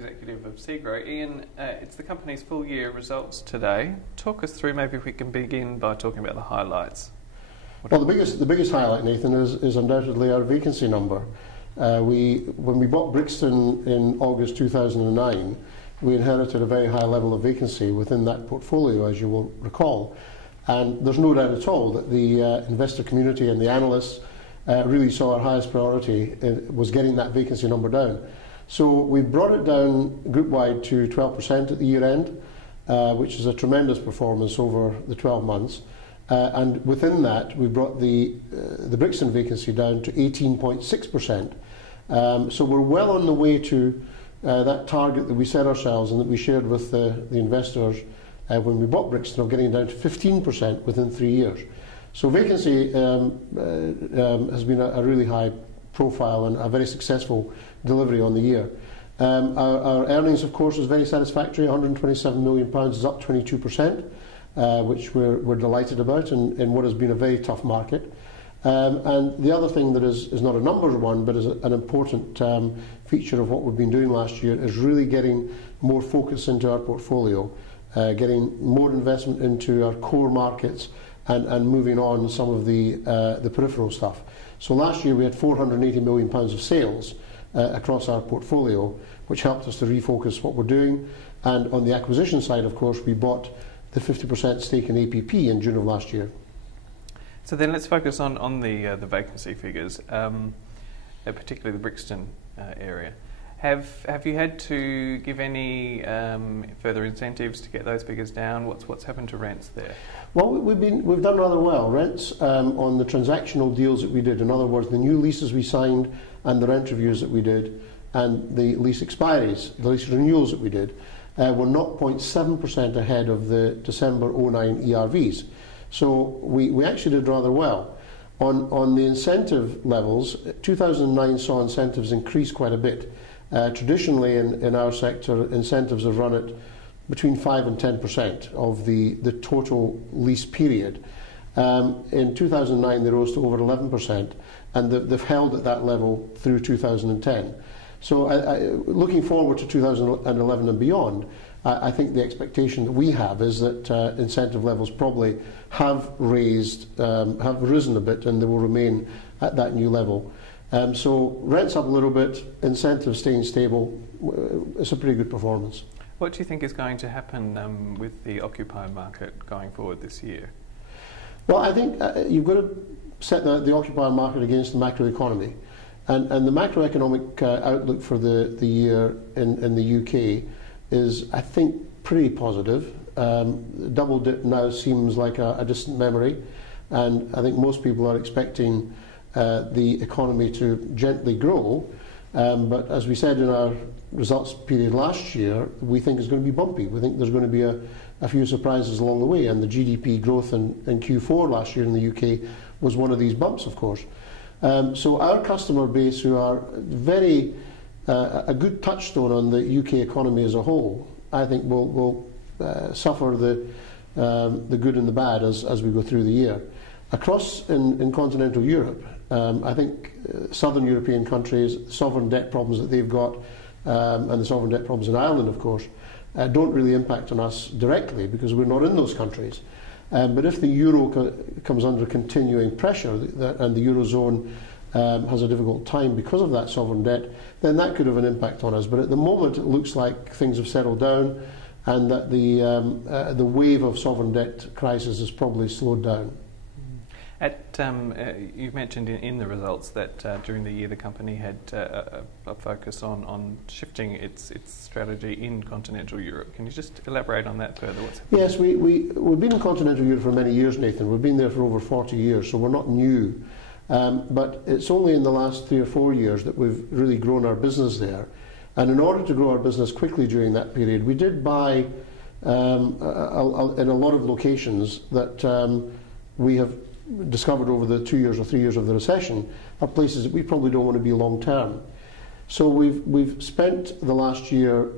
Executive of SEGRO. Ian, it's the company's full year results today. Talk us through, maybe if we can begin by talking about the highlights. Well, the biggest highlight, Nathan, is undoubtedly our vacancy number. When we bought Brixton in August 2009, we inherited a very high level of vacancy within that portfolio, as you will recall. And there's no doubt at all that the investor community and the analysts really saw our highest priority was getting that vacancy number down. So we brought it down group-wide to 12% at the year end, which is a tremendous performance over the 12 months. And within that, we brought the Brixton vacancy down to 18.6%. So we're well on the way to that target that we set ourselves and that we shared with the investors when we bought Brixton, of getting it down to 15% within 3 years. So vacancy has been a really high profile and a very successful delivery on the year. Our earnings, of course, is very satisfactory. £127 million is up 22%, which we're delighted about in what has been a very tough market. And the other thing that is not a numbers one, but is an important feature of what we've been doing last year, is really getting more focus into our portfolio, getting more investment into our core markets, and moving on some of the peripheral stuff. So last year we had £480 million of sales across our portfolio, which helped us to refocus what we're doing. And on the acquisition side, of course, we bought the 50% stake in APP in June of last year. So then let's focus on the vacancy figures, particularly the Brixton area. Have you had to give any further incentives to get those figures down? What's happened to rents there? Well, we've done rather well. Rents on the transactional deals that we did, in other words, the new leases we signed and the rent reviews that we did, and the lease expiries, the lease renewals that we did, were 0.7% ahead of the December 09 ERVs. So we actually did rather well. On the incentive levels, 2009 saw incentives increase quite a bit. Traditionally in our sector, incentives have run at between 5 and 10% of the total lease period. In 2009 they rose to over 11%, and they've held at that level through 2010. So looking forward to 2011 and beyond, I think the expectation that we have is that incentive levels probably have risen a bit, and they will remain at that new level. So rents up a little bit, incentives staying stable. It's a pretty good performance. What do you think is going to happen with the occupier market going forward this year? Well, I think you've got to set the occupier market against the macroeconomy. And the macroeconomic outlook for the year in the UK is, I think, pretty positive. Double dip now seems like a distant memory, and I think most people are expecting the economy to gently grow. But as we said in our results period last year, we think it's going to be bumpy. We think there's going to be a few surprises along the way, and the GDP growth in Q4 last year in the UK was one of these bumps, of course. So our customer base, who are very a good touchstone on the UK economy as a whole, I think will suffer the good and the bad as we go through the year. Across in continental Europe, I think southern European countries, sovereign debt problems that they've got, and the sovereign debt problems in Ireland, of course, don't really impact on us directly because we're not in those countries. But if the euro comes under continuing pressure and the eurozone has a difficult time because of that sovereign debt, then that could have an impact on us. But at the moment, it looks like things have settled down, and that the wave of sovereign debt crisis has probably slowed down. You've mentioned in the results that during the year the company had a focus on shifting its strategy in continental Europe. Can you just elaborate on that further? What's happening? Yes, we've been in continental Europe for many years, Nathan. We've been there for over 40 years, so we're not new. But it's only in the last 3 or 4 years that we've really grown our business there. And in order to grow our business quickly during that period, we did buy in a lot of locations that we have discovered over the 2 years or 3 years of the recession are places that we probably don't want to be long term. So we've spent the last year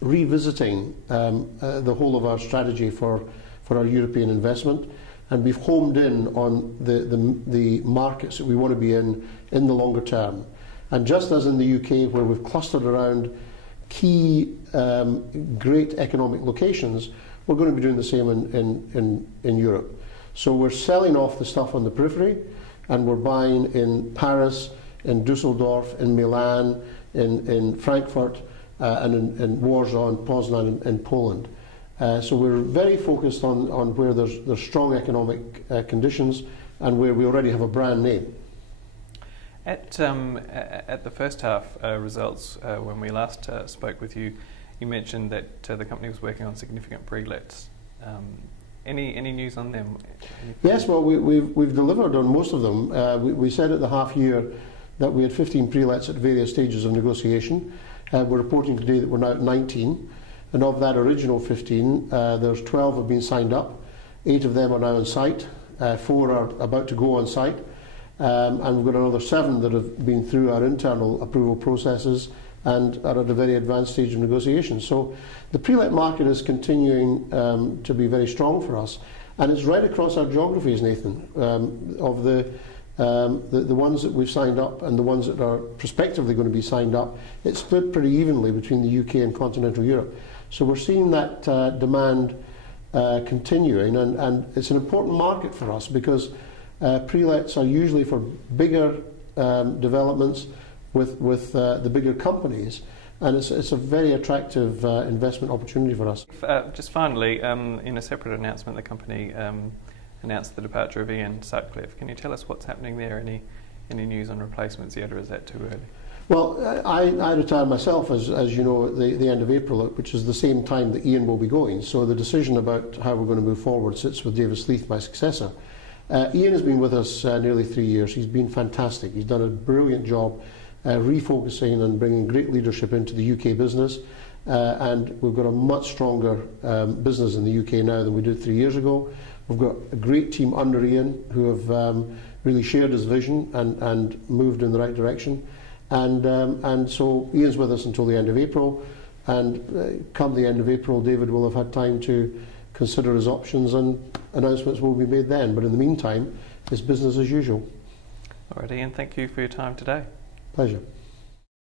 revisiting the whole of our strategy for our European investment, and we've homed in on the markets that we want to be in the longer term. And just as in the UK, where we've clustered around key great economic locations, we're going to be doing the same in Europe. So we're selling off the stuff on the periphery, and we're buying in Paris, in Dusseldorf, in Milan, in Frankfurt, and in Warsaw and Poznan in Poland. So we're very focused on where there's strong economic conditions and where we already have a brand name. At the first half results, when we last spoke with you, you mentioned that the company was working on significant pre-lets. Any news on them? Yes, well, we've delivered on most of them. We said at the half year that we had 15 pre-lets at various stages of negotiation. We're reporting today that we're now at 19, and of that original 15, there's 12 have been signed up. 8 of them are now on site. 4 are about to go on site. And we've got another 7 that have been through our internal approval processes and are at a very advanced stage of negotiation. So the pre-let market is continuing to be very strong for us, and it's right across our geographies, Nathan. Of the ones that we've signed up and the ones that are prospectively going to be signed up, it's split pretty evenly between the UK and continental Europe. So we're seeing that demand continuing, and it's an important market for us because pre-lets are usually for bigger developments with the bigger companies, and it's a very attractive investment opportunity for us. Just finally, in a separate announcement, the company announced the departure of Ian Sutcliffe. Can you tell us what's happening there? Any news on replacements yet, or is that too early? Well, I retired myself, as you know, at the end of April, which is the same time that Ian will be going. So the decision about how we're going to move forward sits with David Sleath, my successor. Ian has been with us nearly 3 years. He's been fantastic. He's done a brilliant job refocusing and bringing great leadership into the UK business. And we've got a much stronger business in the UK now than we did 3 years ago. We've got a great team under Ian who have really shared his vision and moved in the right direction. And so Ian's with us until the end of April, and come the end of April, David will have had time to consider his options, and announcements will be made then. But in the meantime, it's business as usual. All right, Ian, thank you for your time today. Pleasure.